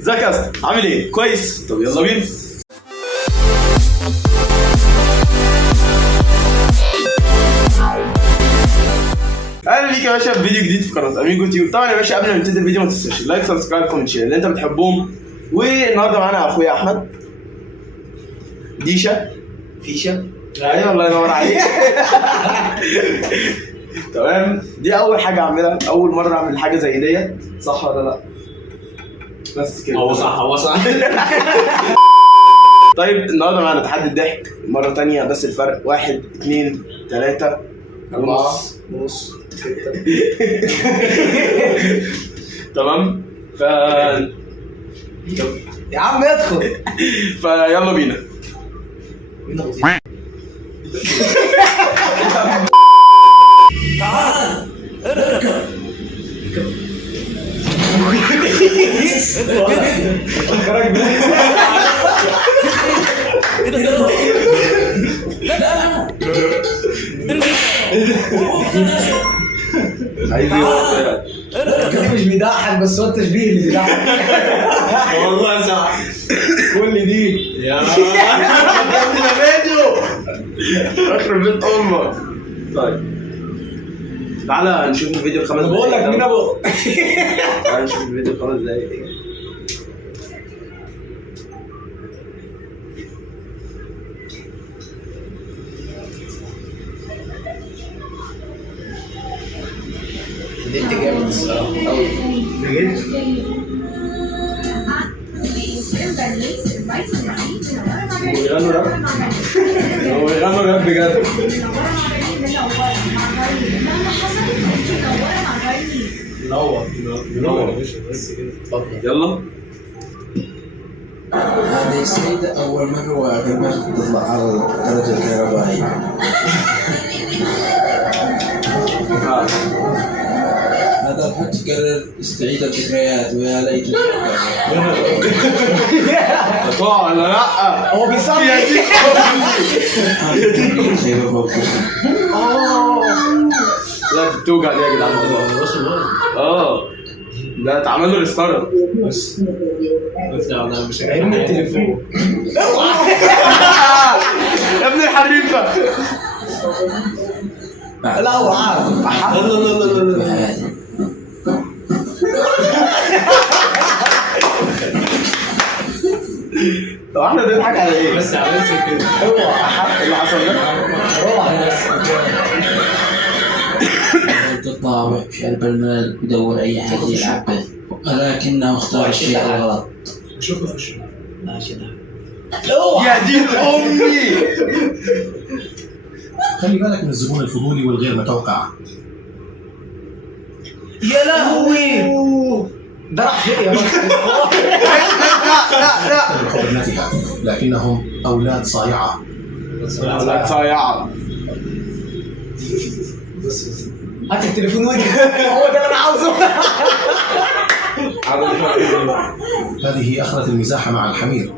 ازيك يا اسطى؟ عامل ايه؟ كويس؟ طب يلا بينا. اهلا بيك يا باشا في فيديو جديد في قناه اميجو تيوب. طبعا يا باشا قبل ما نبتدي الفيديو ما تنساش لايك سبسكرايب كومنت شير اللي انت بتحبهم. والنهارده معانا اخويا احمد ديشه فيشه. ايوه الله ينور عليك. تمام، دي اول حاجه اعملها، اول مره اعمل حاجه زي ديت، صح ولا لا؟ بس كده هو صح هو صح. طيب النهارده معانا تحدي الضحك مره تانية، بس الفرق 1 2 3 4 ونص 6. تمام يا عم ادخل. فيلا بينا. تعال اركب. عايز ايه؟ مش بيضحك بس هو التشبيه اللي بيضحك. والله صح. كل دي يا فيديو اخر بيت امك. طيب تعالى نشوف الفيديو الخمس دقايق. بقول لك مين ابو. تعالى نشوف الفيديو الخمس دقايق. انت جامد الصراحه قوي. ويغنوا راب. هو يغنوا راب بجد. منور بس كده. اتفضل. يلا. هذه السيدة أول مرة وأغلبها تطلع على الدرجة الكهربائية. هذا الحج قرر يستعيد الذكريات ويا ليت طبعا ولا لا؟ هو بيصلي. لا بتوجع دي يا جدعان والله. ده اتعمل له ريستارت. بس انا مش هرمي التليفون. يا ابن الحريفه. لا هو عارف. لا طب احنا بنضحك على ايه؟ بس عملت كده. اوعى اللي حصل ده. روح بس. تطلع شارب الملل يدور أي حد يلعب به، ولكنه اختار الشيء الغلط. شوفه في الشارع. ماشي ده. يا دين امي. خلي بالك من الزبون الفضولي والغير متوقع. يا لهوي ده راح فين يا لا بحرمتها، لكنهم أولاد صايعة. لا صايعه. هات التليفون وجهي. هو ده اللي انا عاوزه. هذه أخرة المزاح مع الحمير.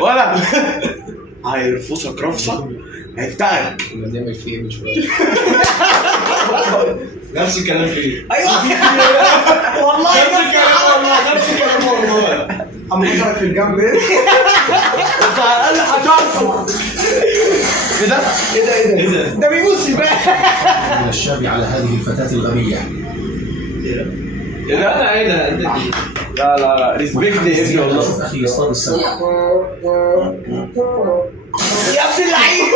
ولا هيرفصك رفصه هيفتحك. بنعمل فيه ايه من شويه. نفس الكلام فيه. ايوه والله نفس الكلام والله. اما حضرتك في الجنب ايه؟ انت على الاقل هتعرفه. ايه ده؟ ده بيبص بقى. من الشاب على هذه الفتاة الغبية. ايه ده؟ لا ريسبكت يا ابني والله. شوف أخي يصطاد السمك. يا ابن اللعيب.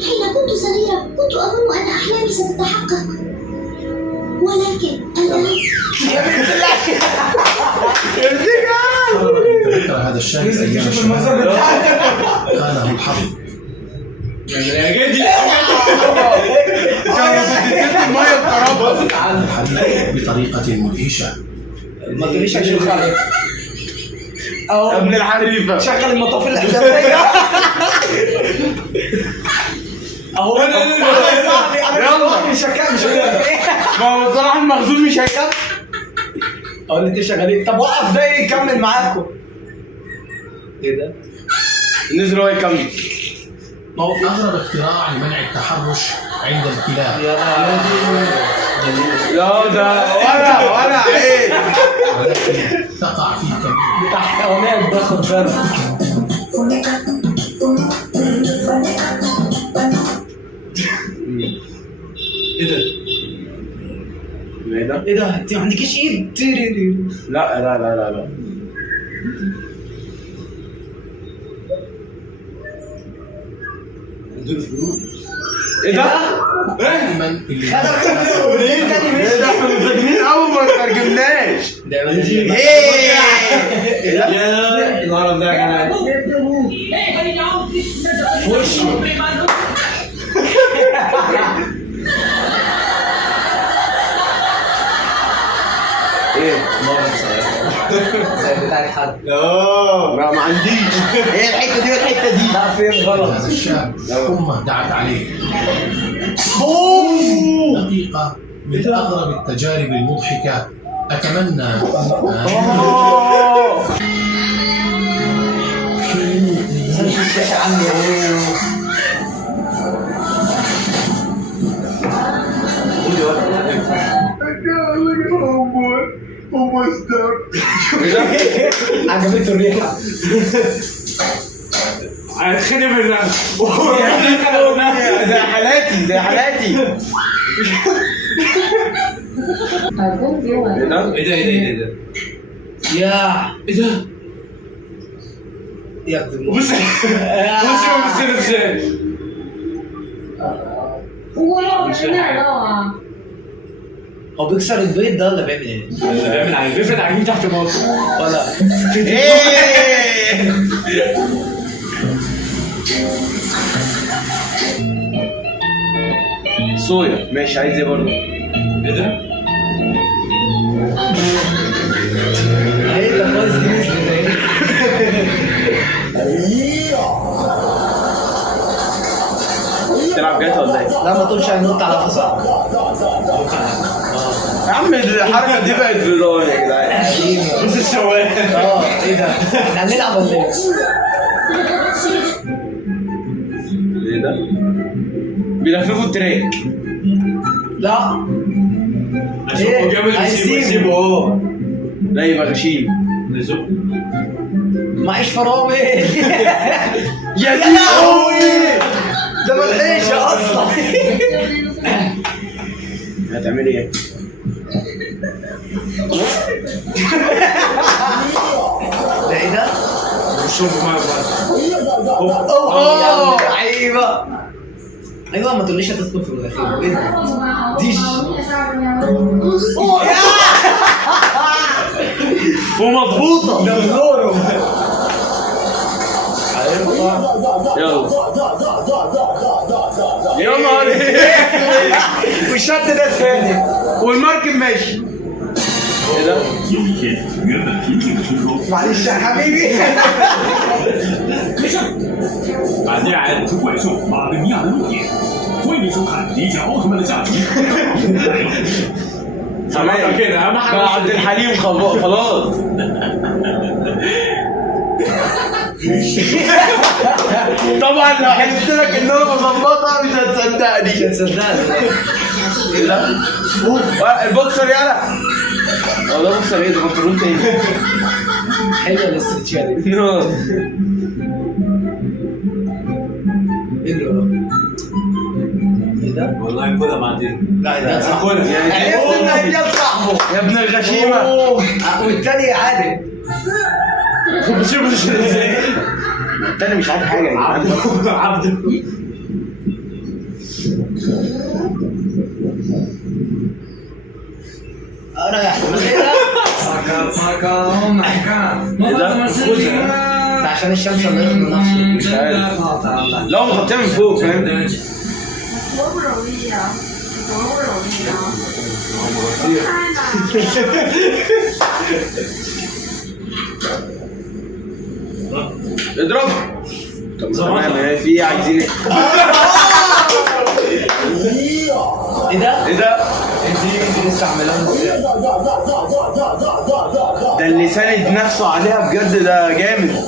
حين كنت صغيرة كنت أظن أن أحلامي ستتحقق، ولكن الآن ذكر هذا الشاب أيام الشباب خانه الحظ. يا جدي الحديث بطريقة مدهشة. ما تقوليش عشان خالد. يا ابن الحريفه. شغل المطاف الحسابية. اهو انا مش هكمل. ما هو بصراحه المخزون مش هيكمل. اقول انت شغالين. طب وقف ده يكمل معاكم. ايه ده؟ نزل هو يكمل. أغرب اختراع لمنع التحرش عند الكلاب لا ده ولا عيب. ولكن تقع في كبير. بتاع حيوانات ده خد بالك. ايه ده؟ ايه ده؟ ايه ده؟ انت ما عندكيش ايد؟ لا لا لا لا لا. ايه ده؟ دائما اللي ايه ده؟ احنا مسجنين اول ما ترجمناش. ده ايه ده؟ يا العرب ده يا جدعان وشه ايه؟ زي بتاع الحد. ما عنديش. ايه الحته دي والحته دي؟ لا فين غلط. هذا الشاب أمه دعت عليه. دقيقة من أغرب التجارب المضحكة. أتمنى الشاشة عندي عجبته الريحة. هتخني من زي حالاتي زي حالاتي. ايه ده؟ ايه ده؟ يا ايه ده؟ يا ابن بص ازاي؟ هو بيكسر البيض ده ولا بيعمل ايه؟ بيعمل عجين، بيفرد عجين تحت مصر ولا ايه؟ صويا ماشي. عايز ايه برضه؟ ايه ده؟ ايه ده خالص دي نزلت تلعب جاتا ولا ايه؟ لا ما تقولش هننط على فصل. يا عم الحركه دي بقت بيضان يا جدعان. بص الشوايه. ايه ده؟ احنا هنلعب ولا ايه؟ ايه ده؟ بيلففوا التراك. لا عشان إيه؟ هو جامد هيسيبه. اهو. لا يبقى غشيم. معيش فرامل. يا لهوي ده ملحقش اصلا. هتعملي ايه؟ ده ايه ده؟ الشرب ميه بقى. اوه لعيبه. ايوه ما تقوليش هتدخل في الاخير. ايه ده؟ ديش. ومظبوطه. ده بزوره. يلا يا نهار اسود. والشد ده ثاني. والمركب ماشي. ايه ده؟ معلش يا حبيبي. 俺恋爱是怪兽马格尼亚的落叶，欢迎收看理解奥特曼的下集。 سامعين كده اهم حاجه عبد الحليم خلاص. طبعا لو حلفت لك ان انا بظبطها مش هتصدقني. مش هتصدقني. ايه ده؟ البوكسر يالا. هو ده بوكسر ايه؟ ده بنطلون تاني. حلوه الاسترتشات دي. ايه ده؟ ايه ده؟ والله خدها بعدين. لا ده صاحبه. خدها. عرفت ان هيجيب صاحبه. يا ابن الغشيمه. والتاني عادل. شوف ازاي. التاني مش عارف حاجه يا جدعان. عبد انا يا احمد ايه ده؟ ايه ده؟ ده عشان الشمس اللي يخدم نفسه. مش عارف. لو مغطيه من فوق فاهم؟ 多不容易啊，多不容易啊！اضرب. طب تمام في ايه عايزين ايه؟ ايه ده؟ ايه ده؟ دي نستعملها ازاي؟ ده اللي ساند نفسه عليها بجد ده جامد.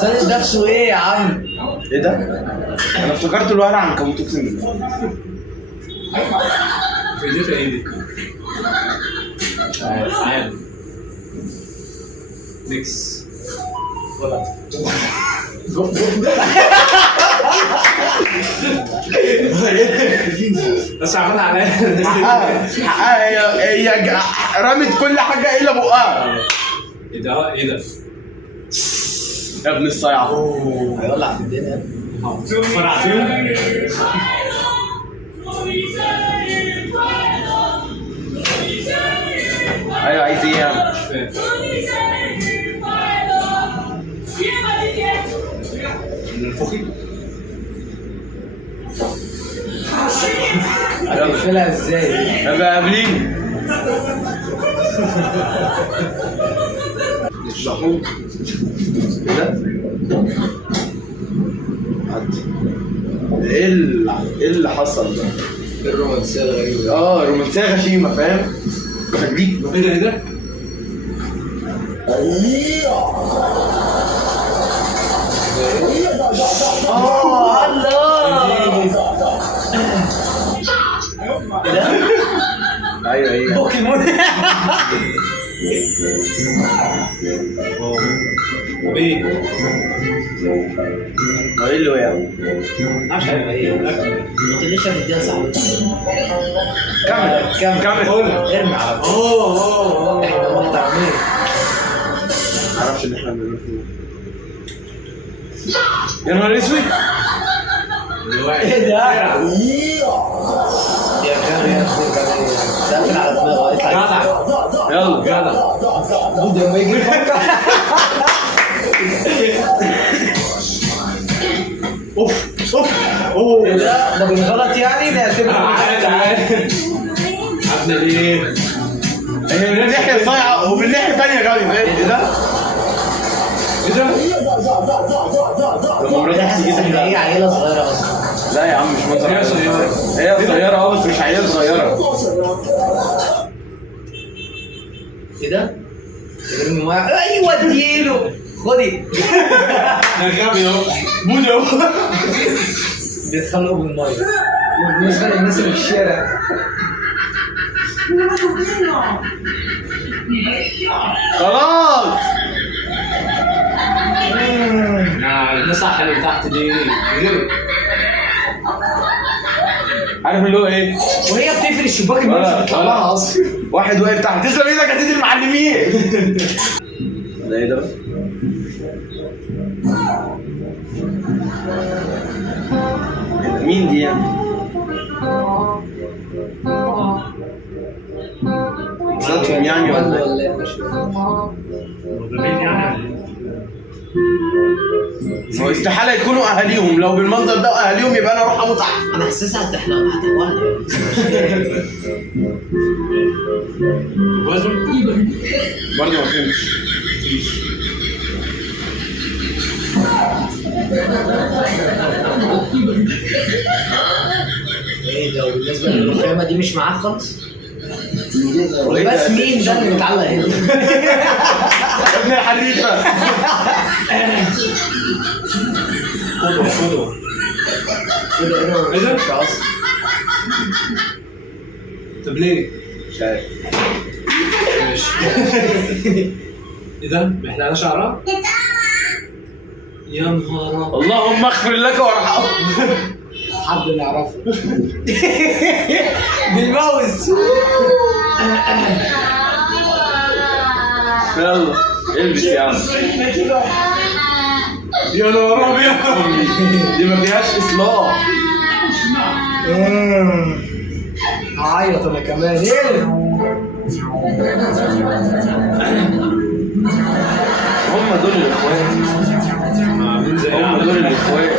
ساند نفسه ايه يا عم؟ ايه ده؟ انا افتكرت الورقه عنكبوت اقسم بالله. فايدتها ايه دي؟ عادي. نكس. ولا بس عملها عليا. حقها هي رمت كل حاجه الا بقها. ايه ده؟ ايه ده؟ يا ابن الصيعه. هيولع في الدنيا. فرع فين؟ ايوه عايز ايه يعني؟ مش فاهم. منفوخي؟ هتقفلها ازاي؟ يبقى قابلين. الشحوط. ايه ده؟ ايه اللي حصل ده؟ الرومانسية الغريبة. رومانسيه غشيمه فاهم؟ خليك ايه ده؟ ايه ده؟ ايوه بوكيمون. طب ايه؟ ايه اللي وقع؟ معرفش هيبقى ايه. ما تقوليش هتديها صاحبتك. كمل ارمي على طول. احنا محترمين. معرفش ان احنا بنعمل يا نهار اسود. ايه ده؟ يا كان داخل على دماغه يطلع. يلا جدع. بده لما يجي يفكر. اوف ايه ده بالغلط يعني نعتبره عادي. عدنا ليه؟ هي من ناحيه صايعه ومن ناحيه ثانيه غبي فاهم؟ ايه ده؟ ايه ده؟ لما مراتك تيجي هي تحلق. عيله صغيره اصلا. لا يا عم مش منظر. هي صغيرة. هي صغيره بس مش عيله صغيره. ايه ده؟ يرمي ميه. ايوه اديله. خدي. ده غبي اهو. بودي اهو. بيتخانقوا بالميه. وبالنسبه للناس اللي في الشارع. خلاص. الناس اللي تحت دي غير. عارف اللي هو ايه؟ وهي بتقفل الشباك الناس بتطلع لها اصلا. واحد واقف تحت تسلم ايدك يا سيدي المعلمين. ده ايه ده؟ مين دي يعني؟ صوتهم يعني ولا ايه؟ مش فاهم. هو استحالة يكونوا أهاليهم. لو بالمنظر ده أهاليهم يبقى أنا أروح أموت أحسن. انا حاسسها هتحلم برضه ما فهمتش. ايه ده؟ وبالنسبه للخيمه دي مش معاك خالص؟ بس مين ده اللي متعلق هنا؟ ابن الحريفة. خدوا ايه ده؟ مش اصلا. طب ليه؟ مش عارف. ماشي. ايه ده؟ ما احنا شعرها؟ يا نهار اللهم اغفر لك وارحمه. حد نعرفه. بالماوس. يلا البس يا عم. يا نهار ابيض. دي ما فيهاش اصلاح. هعيط انا كمان. ايه؟ هم دول الاخوات. هم دول الاخوات.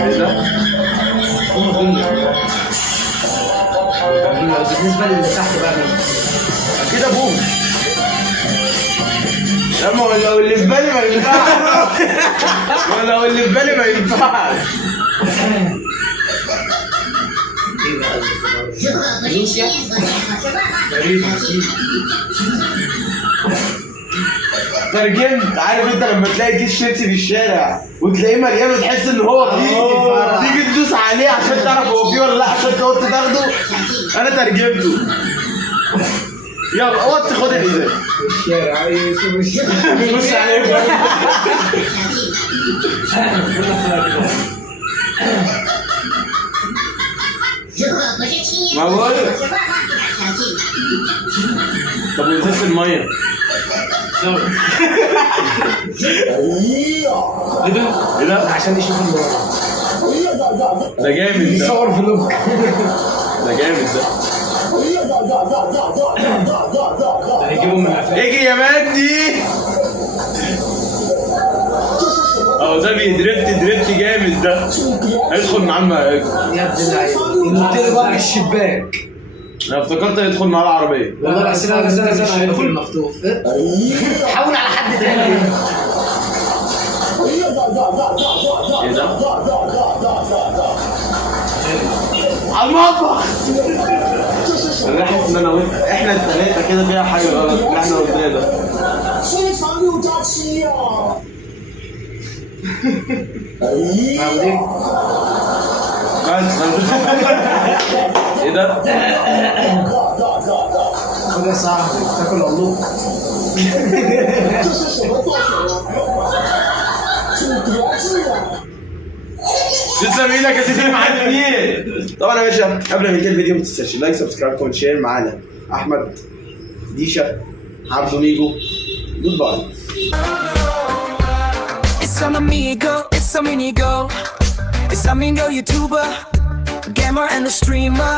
ايه ده؟ هم دول بالنسبه للي تحت بقى مين؟ اكيد ابوه. لما لو اللي في بالي ما ينفعش. ولو اللي في بالي ما ينفعش. ايه بقى؟ فلوس يعني؟ غريب. ترجمت. عارف انت لما تلاقي كيس شيبسي في الشارع وتلاقيه مليان وتحس ان هو فيه، تيجي تدوس عليه عشان تعرف هو فيه ولا لا، عشان تقعد تاخده. انا ترجمته. يلا اوعى خد الازاز. الشارع شوف الشارع بص عليه. ما بقول طب وازازة المية؟ ايه ده؟ عشان يشوف ده جامد ده. يصور فلوج. ده جامد ده. هيجيبوا من الافلام. اجي يا مادي. ده دريفت جامد ده. هيدخل معاه يا ابن اللعيبه ينط بقى من الشباك. انا افتكرت هيدخل معاه العربية. والله لا استنى هيدخل مفتوح. حاول على حد تاني. ايه ده؟ على المطبخ. انا حاسس ان انا وانت احنا الثلاثة كده فيها حاجة غلط اللي احنا قلناه ده. بس ايه ده؟ خد يا صاحبي تاكل علوم. تسلم ايدك يا سيدي المعلمين. طبعا يا باشا قبل ما ننتهي الفيديو ما تنساش لايك سبسكرايب كومنت شير. معانا احمد ديشا عبدو ميجو. جود باي. It's an amigo, it's a minigo, it's a mingo YouTuber, gamer and a streamer.